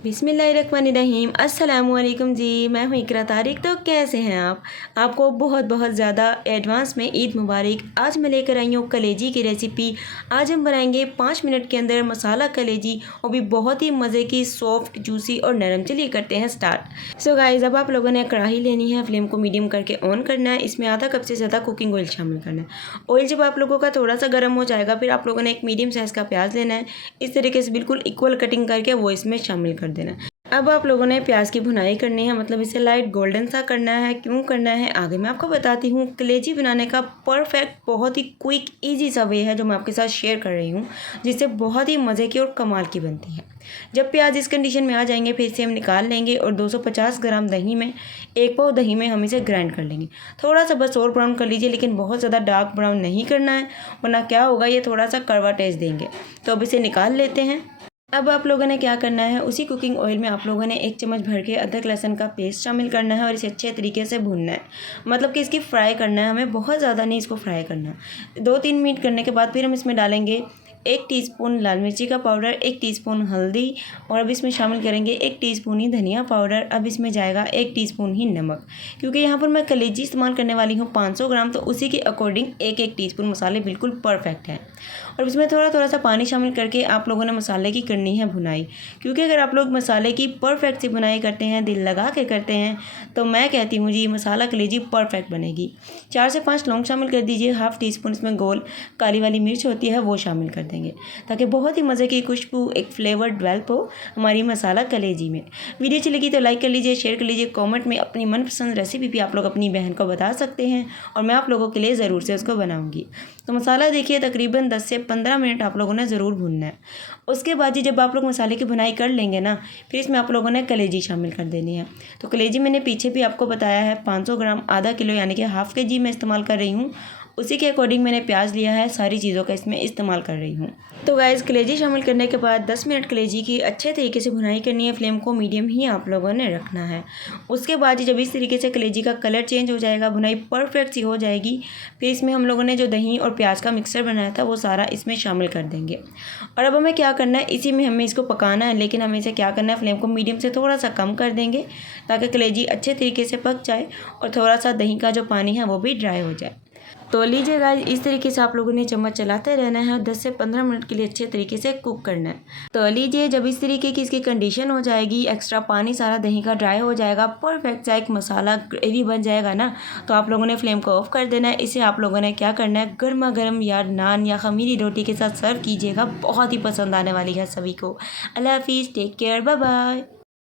बिस्मिल्लाहिर्रहमानिर्रहीम अस्सलामुअलैकुम जी। मैं हूँ इकरा तारिक। तो कैसे हैं आप? आपको बहुत बहुत ज़्यादा एडवांस में ईद मुबारक। आज मैं लेकर आई हूँ कलेजी की रेसिपी। आज हम बनाएंगे 5 मिनट के अंदर मसाला कलेजी, और भी बहुत ही मज़े की, सॉफ्ट, जूसी और नरम। चलिए करते हैं स्टार्ट। सो गाइस, अब आप लोगों ने कढ़ाई लेनी है, फ्लेम को मीडियम करके ऑन करना है। इसमें आधा कप से ज़्यादा कुकिंग ऑयल शामिल करना है। ऑयल जब आप लोगों का थोड़ा सा गर्म हो जाएगा, फिर आप लोगों ने एक मीडियम साइज़ का प्याज लेना है। इस तरीके से बिल्कुल इक्वल कटिंग करके वो इसमें शामिल कर देना। अब आप लोगों ने प्याज की भुनाई करनी है, मतलब इसे लाइट गोल्डन सा करना है। क्यों करना है आगे मैं आपको बताती हूँ। कलेजी बनाने का परफेक्ट, बहुत ही क्विक, इजी सा वे है जो मैं आपके साथ शेयर कर रही हूँ, जिससे बहुत ही मज़े की और कमाल की बनती है। जब प्याज इस कंडीशन में आ जाएंगे, फिर इसे हम निकाल लेंगे और 250 ग्राम दही में, एक पाव दही में हम इसे ग्राइंड कर लेंगे। थोड़ा सा बस और ब्राउन कर लीजिए, लेकिन बहुत ज़्यादा डार्क ब्राउन नहीं करना है, वरना क्या होगा, ये थोड़ा सा कड़वा टेस्ट देंगे। तो अब इसे निकाल लेते हैं। अब आप लोगों ने क्या करना है, उसी कुकिंग ऑयल में आप लोगों ने 1 चम्मच भर के अदरक लहसुन का पेस्ट शामिल करना है और इसे अच्छे तरीके से भूनना है। मतलब कि इसकी फ्राई करना है, हमें बहुत ज़्यादा नहीं इसको फ्राई करना। 2-3 मिनट करने के बाद फिर हम इसमें डालेंगे 1 टीस्पून लाल मिर्ची का पाउडर, 1 टीस्पून हल्दी, और अब इसमें शामिल करेंगे 1 टीस्पून ही धनिया पाउडर। अब इसमें जाएगा 1 टीस्पून ही नमक, क्योंकि यहाँ पर मैं कलेजी इस्तेमाल करने वाली हूँ 500 ग्राम, तो उसी के अकॉर्डिंग 1-1 टीस्पून मसाले बिल्कुल परफेक्ट हैं। और इसमें थोड़ा थोड़ा सा पानी शामिल करके आप लोगों ने मसाले की करनी है भुनाई, क्योंकि अगर आप लोग मसाले की परफेक्ट सी भुनाई करते हैं, दिल लगा के करते हैं, तो मैं कहती हूँ जी मसाला कलेजी परफेक्ट बनेगी। 4 से 5 लौंग शामिल कर दीजिए। हाफ़ टी स्पून इसमें गोल काली वाली मिर्च होती है वो शामिल कर देंगे, ताकि बहुत ही मज़े की खुशबू, एक फ्लेवर डेवलप हो हमारी मसाला कलेजी में। वीडियो अच्छी लगी तो लाइक कर लीजिए, शेयर कर लीजिए। कमेंट में अपनी मनपसंद रेसिपी भी आप लोग अपनी बहन को बता सकते हैं, और मैं आप लोगों के लिए ज़रूर से उसको बनाऊँगी। तो मसाला देखिए तकरीबन 10 से 15 मिनट आप लोगों ने ज़रूर भूनना है। उसके बाद जी जब आप लोग मसाले की भुनाई कर लेंगे ना, फिर इसमें आप लोगों ने कलेजी शामिल कर देनी है। तो कलेजी मैंने पीछे भी आपको बताया है 500 ग्राम, आधा किलो यानी कि हाफ़ के जी मैं इस्तेमाल कर रही हूँ। उसी के अकॉर्डिंग मैंने प्याज लिया है, सारी चीज़ों का इसमें इस्तेमाल कर रही हूँ। तो गाइस, कलेजी शामिल करने के बाद 10 मिनट कलेजी की अच्छे तरीके से भुनाई करनी है। फ्लेम को मीडियम ही आप लोगों ने रखना है। उसके बाद जब इस तरीके से कलेजी का कलर चेंज हो जाएगा, भुनाई परफेक्ट सी हो जाएगी, फिर इसमें हम लोगों ने जो दही और प्याज का मिक्सर बनाया था वो सारा इसमें शामिल कर देंगे। और अब हमें क्या करना है, इसी में हमें इसको पकाना है, लेकिन हमें इसे क्या करना है, फ्लेम को मीडियम से थोड़ा सा कम कर देंगे, ताकि कलेजी अच्छे तरीके से पक जाए और थोड़ा सा दही का जो पानी है वो भी ड्राई हो जाए। तो लीजिए गाइस, इस तरीके से आप लोगों ने चम्मच चलाते रहना है और 10 से 15 मिनट के लिए अच्छे तरीके से कुक करना है। तो लीजिए, जब इस तरीके की इसकी कंडीशन हो जाएगी, एक्स्ट्रा पानी सारा दही का ड्राई हो जाएगा, परफेक्ट सा एक मसाला ग्रेवी बन जाएगा ना, तो आप लोगों ने फ्लेम को ऑफ कर देना है। इसे आप लोगों ने क्या करना है, गर्मा गर्म या नान या खमीरी रोटी के साथ सर्व कीजिएगा। बहुत ही पसंद आने वाली है सभी को। अल्लाह हाफिज़, टेक केयर, बाय बाय।